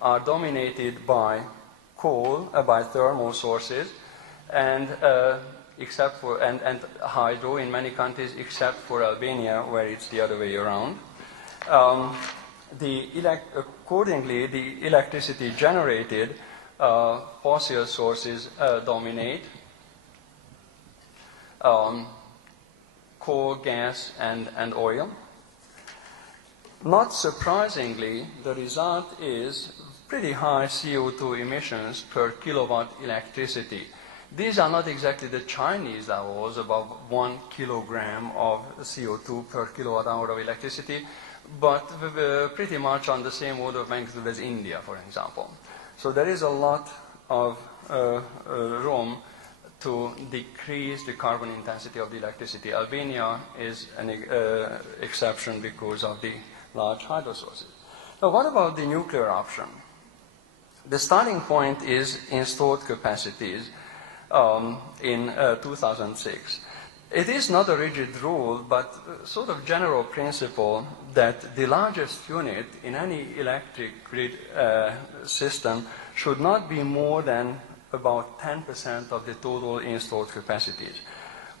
are dominated by coal, by thermal sources, and except for and hydro in many countries, except for Albania, where it's the other way around. Accordingly, the electricity generated, fossil sources dominate. Coal, gas, and oil. Not surprisingly, the result is pretty high CO2 emissions per kilowatt electricity. These are not exactly the Chinese levels, about 1 kilogram of CO2 per kilowatt hour of electricity, but pretty much on the same order of magnitude as India, for example. So there is a lot of room to decrease the carbon intensity of the electricity. Albania is an exception because of the large hydro sources. Now, what about the nuclear option? The starting point is installed capacities in 2006. It is not a rigid rule, but sort of general principle that the largest unit in any electric grid system should not be more than about 10% of the total installed capacities.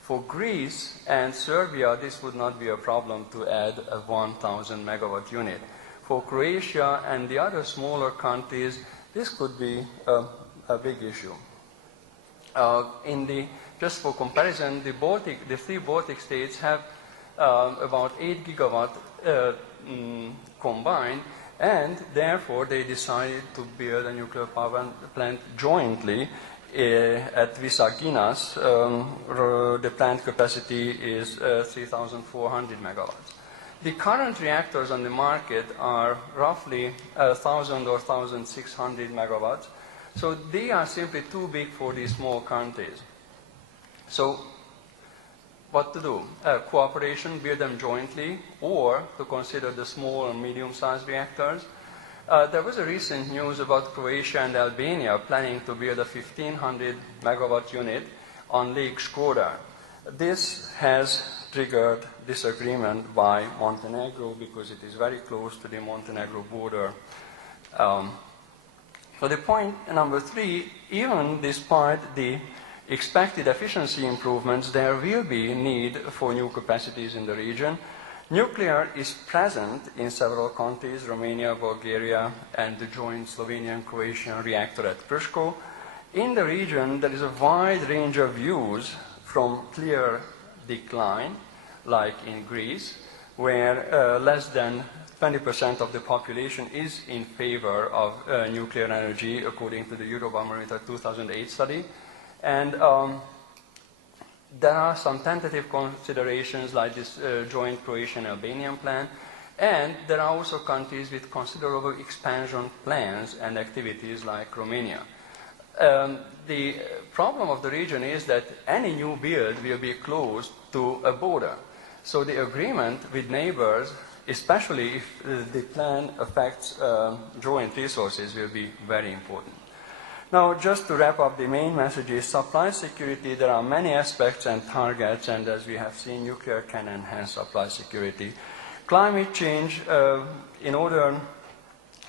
For Greece and Serbia, this would not be a problem to add a 1,000 megawatt unit. For Croatia and the other smaller countries, this could be a big issue. Just for comparison, the three Baltic states have about 8 gigawatt combined, and therefore they decided to build a nuclear power plant jointly at Visaginas. The plant capacity is 3,400 megawatts. The current reactors on the market are roughly 1,000 or 1,600 megawatts, so they are simply too big for these small countries. So what to do? Cooperation, build them jointly, or to consider the small and medium-sized reactors. There was a recent news about Croatia and Albania planning to build a 1,500 megawatt unit on Lake Škoda. This has triggered disagreement by Montenegro because it is very close to the Montenegro border. So the point number 3, even despite the expected efficiency improvements, there will be need for new capacities in the region. Nuclear is present in several countries, Romania, Bulgaria, and the joint Slovenian-Croatian reactor at Krško. In the region, there is a wide range of views from clear decline, like in Greece, where less than 20% of the population is in favor of nuclear energy, according to the Eurobarometer 2008 study. And there are some tentative considerations like this joint Croatian-Albanian plan, and there are also countries with considerable expansion plans and activities like Romania. The problem of the region is that any new build will be close to a border. So the agreement with neighbors, especially if the plan affects joint resources, will be very important. Now, just to wrap up the main messages, supply security, there are many aspects and targets, and as we have seen, nuclear can enhance supply security. Climate change, in order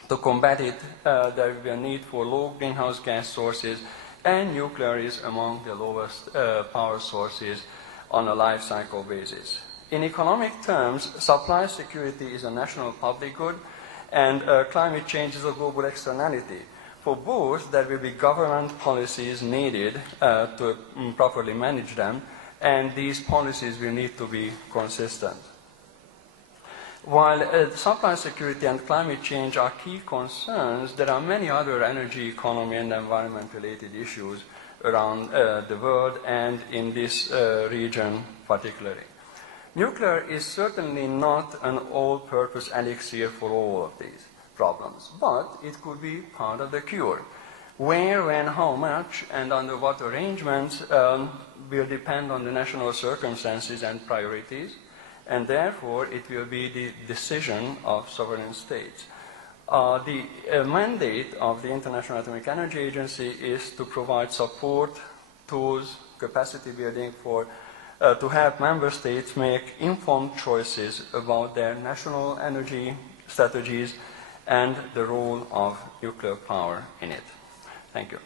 to combat it, there will be a need for low greenhouse gas sources, and nuclear is among the lowest power sources on a life cycle basis. In economic terms, supply security is a national public good, and climate change is a global externality. For both, there will be government policies needed to properly manage them, and these policies will need to be consistent. While supply security and climate change are key concerns, there are many other energy, economy, and environment-related issues around the world and in this region particularly. Nuclear is certainly not an all-purpose elixir for all of these problems, but it could be part of the cure. Where, when, how much, and under what arrangements will depend on the national circumstances and priorities, and therefore it will be the decision of sovereign states. The mandate of the International Atomic Energy Agency is to provide support, tools, capacity building to help member states make informed choices about their national energy strategies and the role of nuclear nuclear power in it. Thank you.